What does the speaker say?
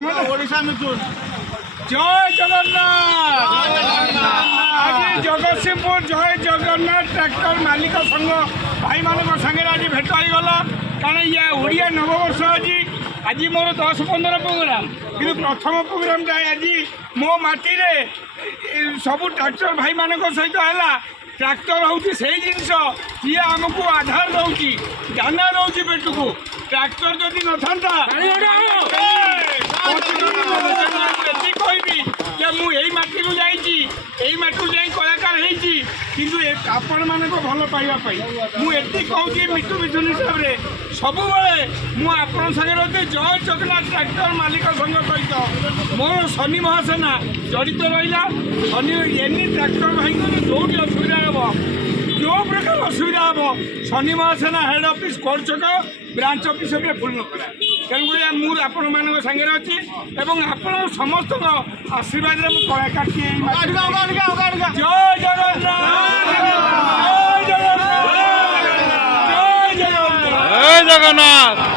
ओडिशा मिथुन जय जगन्नाथ आज जगतसिंहपुर जय जगन्नाथ ट्रैक्टर मालिक संघ भाई मान सागे आज भेट होगा कारण ये ओडिया नववर्ष आज मोर 10-15 प्रोग्राम कि प्रथम प्रोग्राम आज मो माटी सब ट्रैक्टर भाई मान सहित है ट्रैक्टर हूँ से जिनस सी आमको आधार दौर दाना दौर पेट को ट्रैक्टर जदि न था कहबी जे मुझे माटी जा कलाकार होती आपण मान भल पाइबापी मुझे कहूँ मिठू मिथुन हिसाब से सब मुझे सागर जय जगन्नाथ ट्रैक्टर मालिक संघ सहित मोर शनि महासेना जड़ित रहा शनि एनी ट्रैक्टर भाई जो असुविधा हम जो प्रकार असुविधा हम शनि महासेना हेड ऑफिस कोर्चक ब्रांच ऑफिस फुल नकला तेणुक मुझे आपण मान सागे अच्छी आपण समस्त आशीर्वाद कलाकार जय जगन्नाथ जय जगन्नाथ।